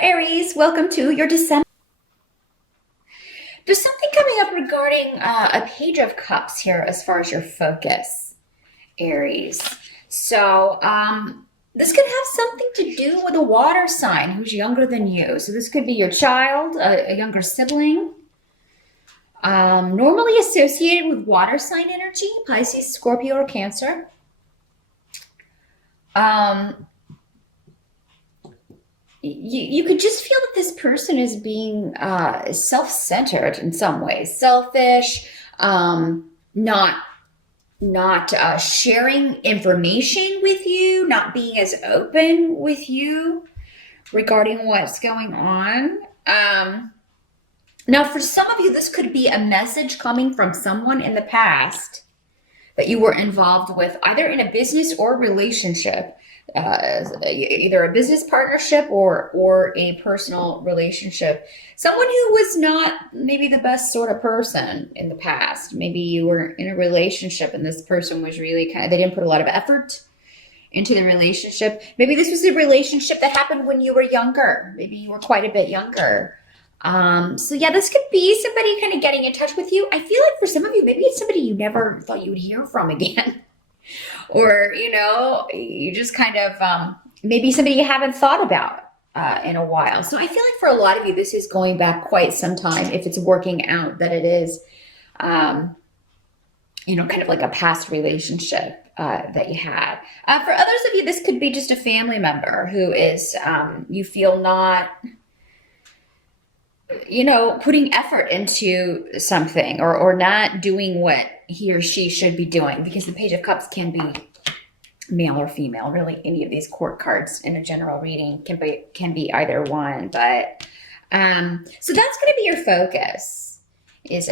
Aries, welcome to your December. There's something coming up regarding a Page of Cups here as far as your focus, Aries. This could have something to do with a water sign who's younger than you. So this could be your child, a younger sibling, normally associated with water sign energy, Pisces, Scorpio, or Cancer. You could just feel that this person is being self-centered in some ways, selfish, not sharing information with you, not being as open with you regarding what's going on. Now, for some of you, this could be a message coming from someone in the past that you were involved with, either in a business or relationship. Either a business partnership or a personal relationship. Someone who was not maybe the best sort of person in the past. Maybe you were in a relationship and this person was really they didn't put a lot of effort into the relationship. Maybe this was a relationship that happened when you were younger. Maybe you were quite a bit younger. So yeah, this could be somebody kind of getting in touch with you. I feel like for some of you, maybe it's somebody you never thought you would hear from again. Or, you just kind of, maybe somebody you haven't thought about in a while. So I feel like for a lot of you, this is going back quite some time, if it's working out that it is, kind of like a past relationship that you had. For others of you, this could be just a family member who is, you feel not, putting effort into something or not doing what he or she should be doing, because the Page of Cups can be male or female. Really, any of these court cards in a general reading can be either one. But so that's going to be your focus. This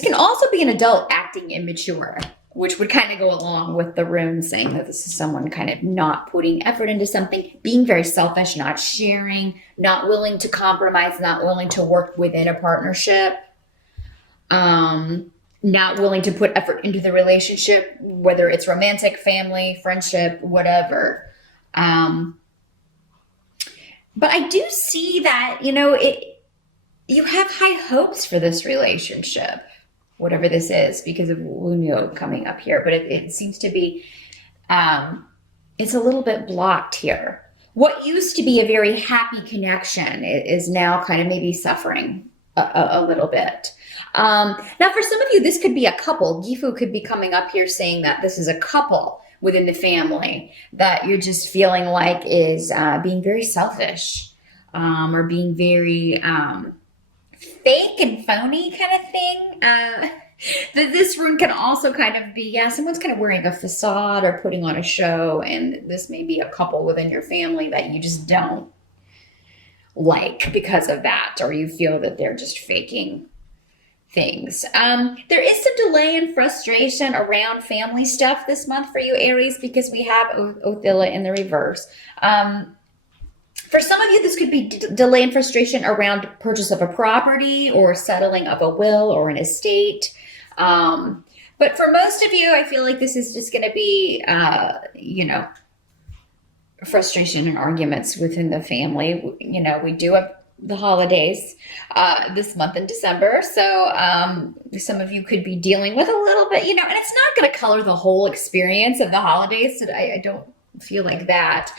can also be an adult acting immature, which would kind of go along with the rune saying that this is someone kind of not putting effort into something, being very selfish, not sharing, not willing to compromise, not willing to work within a partnership, not willing to put effort into the relationship, whether it's romantic, family, friendship, whatever. But I do see that, you have high hopes for this relationship, whatever this is, because of Wuno coming up here. But it seems to be, it's a little bit blocked here. What used to be a very happy connection is now kind of maybe suffering a little bit. Now, for some of you, this could be a couple. Gifu could be coming up here saying that this is a couple within the family that you're just feeling like is being very selfish or being very fake and phony kind of thing. This rune can also kind of be, someone's kind of wearing a facade or putting on a show, and this may be a couple within your family that you just don't like because of that, or you feel that they're just faking things. There is some delay and frustration around family stuff this month for you, Aries, because we have Othilla in the reverse. For some of you, this could be delay and frustration around purchase of a property or settling of a will or an estate. But for most of you, I feel like this is just going to be, frustration and arguments within the family. We do have the holidays this month in December. So some of you could be dealing with a little bit, and it's not going to color the whole experience of the holidays. So I don't feel like that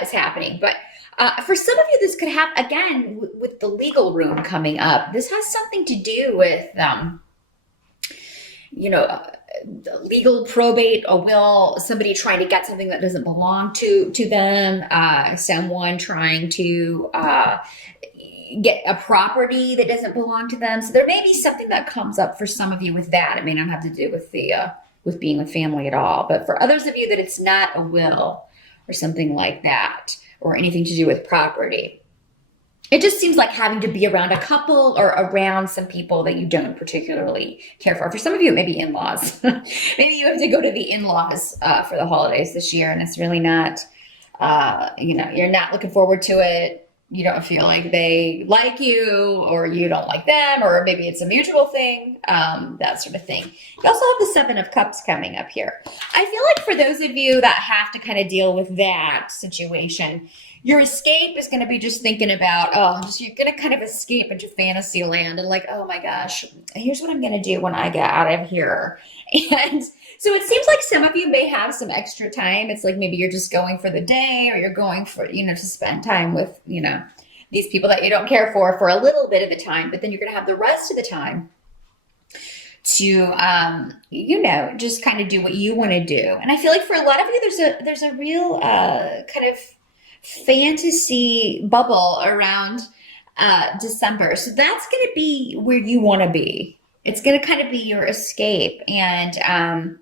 is happening. But for some of you, this could have, again, with the legal rune coming up, this has something to do with, legal probate, a will, somebody trying to get something that doesn't belong to them, someone trying to get a property that doesn't belong to them. So there may be something that comes up for some of you with that. It may not have to do with with being with family at all. But for others of you that it's not a will or something like that, or anything to do with property. It just seems like having to be around a couple or around some people that you don't particularly care for. For some of you, it may be in-laws. Maybe you have to go to the in-laws for the holidays this year, and it's really not, you're not looking forward to it. you don't feel like they like you or you don't like them, or maybe it's a mutual thing, that sort of thing. You also have the Seven of Cups coming up here. I feel like for those of you that have to kind of deal with that situation, your escape is going to be just thinking about, you're going to kind of escape into fantasy land and like, oh my gosh, here's what I'm going to do when I get out of here. And so it seems like some of you may have some extra time. It's like maybe you're just going for the day, or you're going for, to spend time with, these people that you don't care for a little bit of the time, but then you're going to have the rest of the time to, just kind of do what you want to do. And I feel like for a lot of you, there's a real kind of fantasy bubble around December. So that's going to be where you want to be. It's going to kind of be your escape. And,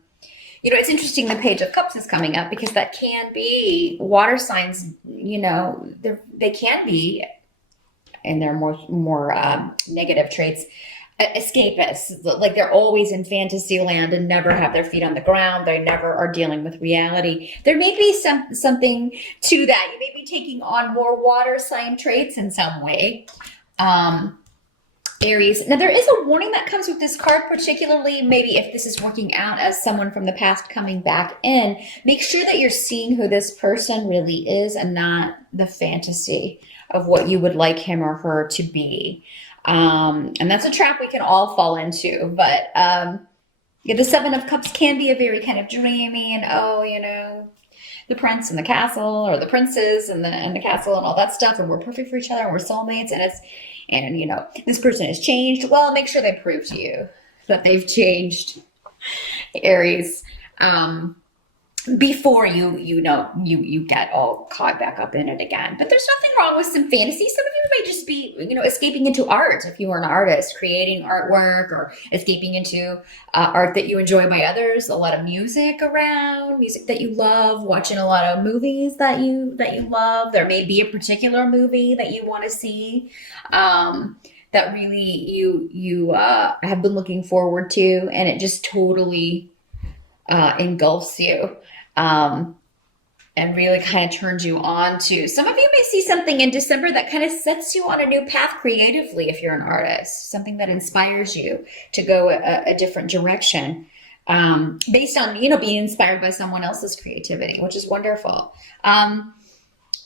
it's interesting the Page of Cups is coming up, because that can be water signs, they can be, and they're more negative traits, escapists. Like they're always in fantasy land and never have their feet on the ground. They never are dealing with reality. There may be something to that. You may be taking on more water sign traits in some way. Aries. Now, there is a warning that comes with this card, particularly maybe if this is working out as someone from the past coming back in. Make sure that you're seeing who this person really is and not the fantasy of what you would like him or her to be. And that's a trap we can all fall into. But the Seven of Cups can be a very kind of dreamy and, the prince and the castle, or the princes and the castle and all that stuff, and we're perfect for each other and we're soulmates, and this person has changed. Well, make sure they prove to you that they've changed, Aries, before you get all caught back up in it again. But there's nothing wrong with some fantasy. Some of you may just be, escaping into art. If you are an artist, creating artwork, or escaping into art that you enjoy by others. A lot of music around, music that you love, watching a lot of movies that you love. There may be a particular movie that you want to see, that really you have been looking forward to, and it just totally engulfs you, and really kind of turns you on to. Some of you may see something in December that kind of sets you on a new path creatively if you're an artist, something that inspires you to go a different direction, based on, being inspired by someone else's creativity, which is wonderful.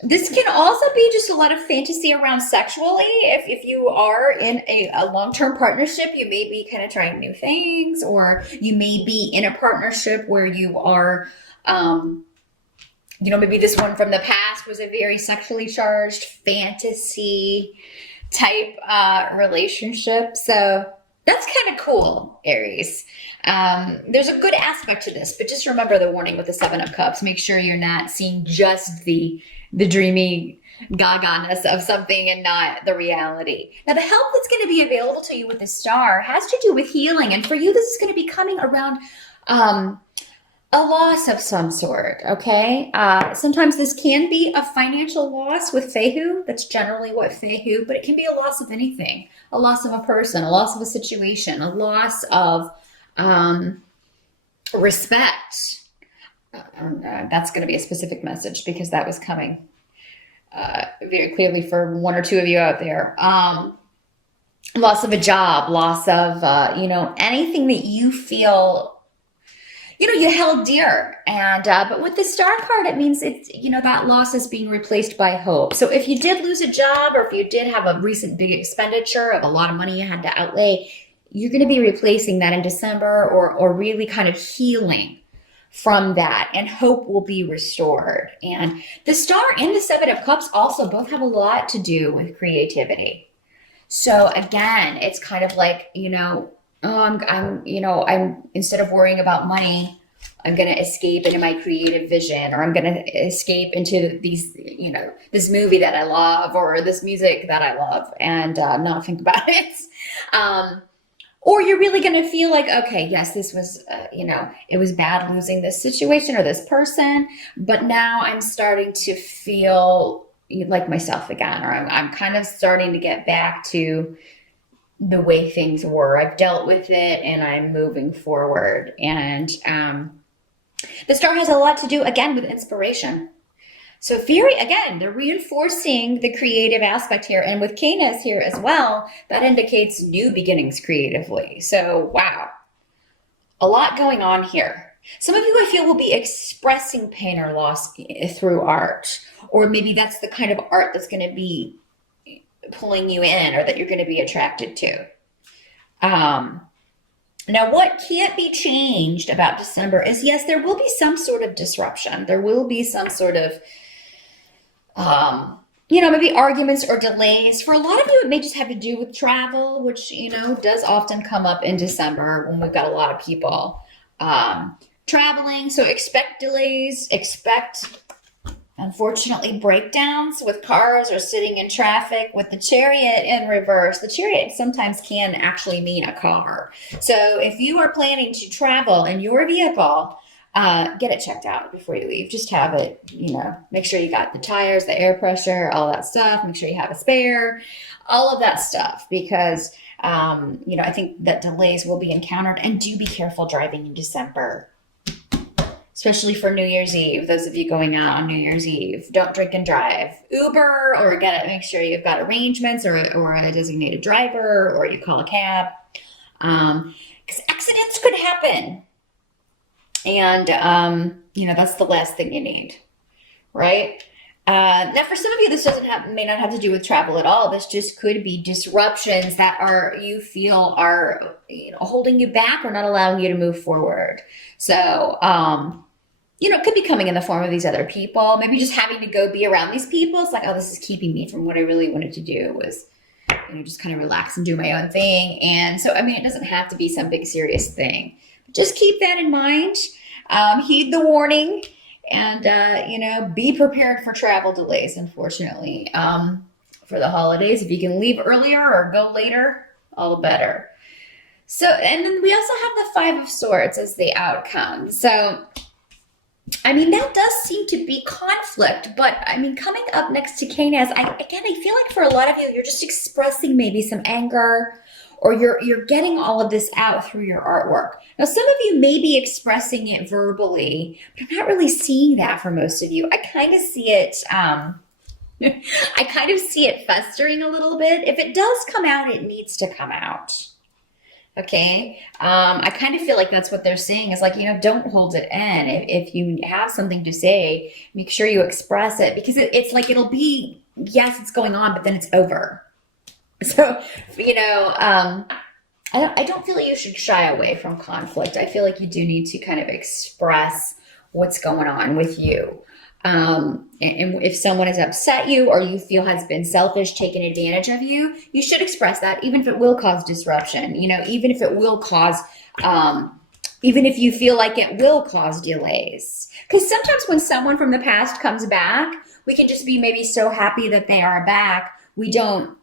This can also be just a lot of fantasy around sexually. If you are in a long-term partnership, you may be kind of trying new things, or you may be in a partnership where you are, maybe this one from the past was a very sexually charged fantasy type relationship. So that's kind of cool, Aries. There's a good aspect to this, but just remember the warning with the Seven of Cups. Make sure you're not seeing just the dreamy gaga-ness of something and not the reality. Now, the help that's going to be available to you with the Star has to do with healing. And for you, this is going to be coming around a loss of some sort, okay? Sometimes this can be a financial loss with Fehu. That's generally what Fehu, but it can be a loss of anything. A loss of a person, a loss of a situation, a loss of respect. That's going to be a specific message, because that was coming very clearly for one or two of you out there. Loss of a job, loss of, anything that you feel, you held dear. And, but with the Star card, it means it's, that loss is being replaced by hope. So if you did lose a job, or if you did have a recent big expenditure of a lot of money you had to outlay, you're going to be replacing that in December, or really kind of healing from that, and hope will be restored. And the Star and the Seven of Cups also both have a lot to do with creativity. So again, it's kind of like, I'm instead of worrying about money, I'm going to escape into my creative vision, or I'm going to escape into these, this movie that I love, or this music that I love, and not think about it. Or you're really going to feel like, okay, yes, this was, it was bad losing this situation or this person, but now I'm starting to feel like myself again, or I'm kind of starting to get back to the way things were. I've dealt with it and I'm moving forward. And the Star has a lot to do, again, with inspiration. So Fury, again, they're reinforcing the creative aspect here. And with Canis here as well, that indicates new beginnings creatively. So, wow, a lot going on here. Some of you, I feel, will be expressing pain or loss through art. Or maybe that's the kind of art that's going to be pulling you in or that you're going to be attracted to. Now, what can't be changed about December is, yes, there will be some sort of disruption. There will be some sort of maybe arguments or delays. For a lot of you, it may just have to do with travel, which, does often come up in December when we've got a lot of people traveling. So expect delays, expect, unfortunately, breakdowns with cars or sitting in traffic. With the Chariot in reverse, the Chariot sometimes can actually mean a car. So if you are planning to travel in your vehicle, get it checked out before you leave. Just have it, make sure you got the tires, the air pressure, all that stuff. Make sure you have a spare, all of that stuff, because, I think that delays will be encountered. And do be careful driving in December, especially for New Year's Eve. Those of you going out on New Year's Eve, don't drink and drive. Uber, or make sure you've got arrangements or a designated driver, or you call a cab, because accidents could happen. And, that's the last thing you need, right? Now, for some of you, this may not have to do with travel at all. This just could be disruptions that you feel are holding you back or not allowing you to move forward. So, it could be coming in the form of these other people. Maybe just having to go be around these people. It's like, oh, this is keeping me from what I really wanted to do, was just kind of relax and do my own thing. And so, it doesn't have to be some big serious thing. Just keep that in mind. Heed the warning, and, be prepared for travel delays, unfortunately, for the holidays. If you can leave earlier or go later, all the better. So, and then we also have the Five of Swords as the outcome. So, that does seem to be conflict, but coming up next to Canis, I feel like for a lot of you, you're just expressing maybe some anger, or you're getting all of this out through your artwork. Now, some of you may be expressing it verbally, but I'm not really seeing that for most of you. I kind of see it, festering a little bit. If it does come out, it needs to come out. Okay. I kind of feel like that's what they're saying, is like, don't hold it in. If you have something to say, make sure you express it, because it's like, it'll be, yes, it's going on, but then it's over. So, I don't feel like you should shy away from conflict. I feel like you do need to kind of express what's going on with you. And if someone has upset you, or you feel has been selfish, taken advantage of you, you should express that, even if it will cause disruption, even if it will cause, even if you feel like it will cause delays. Because sometimes when someone from the past comes back, we can just be maybe so happy that they are back. We don't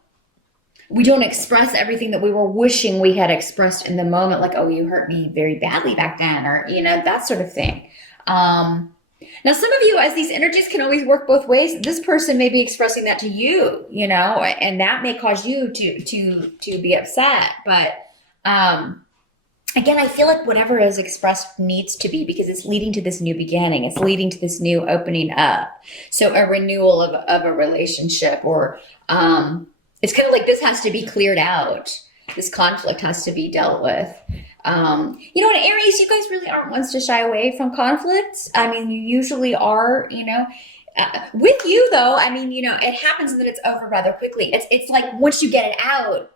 express everything that we were wishing we had expressed in the moment, like, oh, you hurt me very badly back then, or, that sort of thing. Now, some of you, as these energies can always work both ways, this person may be expressing that to you, and that may cause you to be upset. But, again, I feel like whatever is expressed needs to be, because it's leading to this new beginning. It's leading to this new opening up. So a renewal of a relationship, or, it's kind of like this has to be cleared out. This conflict has to be dealt with. In Aries, you guys really aren't ones to shy away from conflicts. You usually are, with you though, it happens and then it's over rather quickly. It's like once you get it out,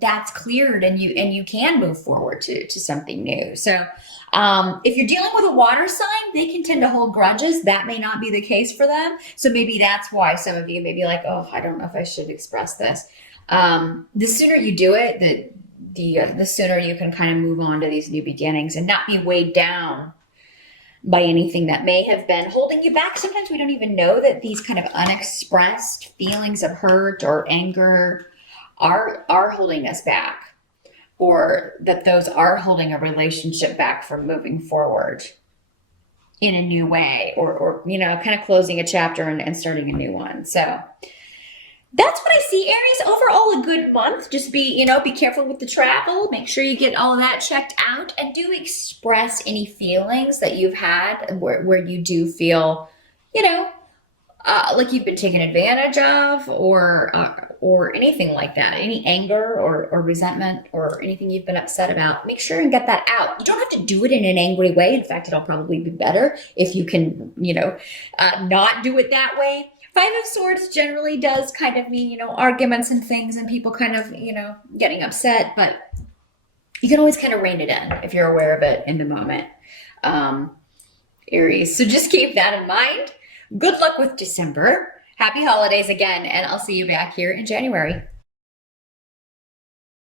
that's cleared, and you can move forward to something new. So, if you're dealing with a water sign, they can tend to hold grudges. That may not be the case for them. So maybe that's why some of you may be like, oh, I don't know if I should express this. The sooner you do it, the sooner you can kind of move on to these new beginnings and not be weighed down by anything that may have been holding you back. Sometimes we don't even know that these kind of unexpressed feelings of hurt or anger are holding us back, or that those are holding a relationship back from moving forward in a new way, or kind of closing a chapter and starting a new one. So that's what I see, Aries. Overall, a good month. Just be careful with the travel. Make sure you get all of that checked out, and do express any feelings that you've had where you do feel, like you've been taken advantage of, or anything like that. Any anger or resentment or anything you've been upset about, make sure and get that out. You don't have to do it in an angry way. In fact, it'll probably be better if you can, not do it that way. Five of Swords generally does kind of mean, arguments and things and people kind of, getting upset, but you can always kind of rein it in if you're aware of it in the moment. Aries. So just keep that in mind. Good luck with December. Happy holidays again, and I'll see you back here in January.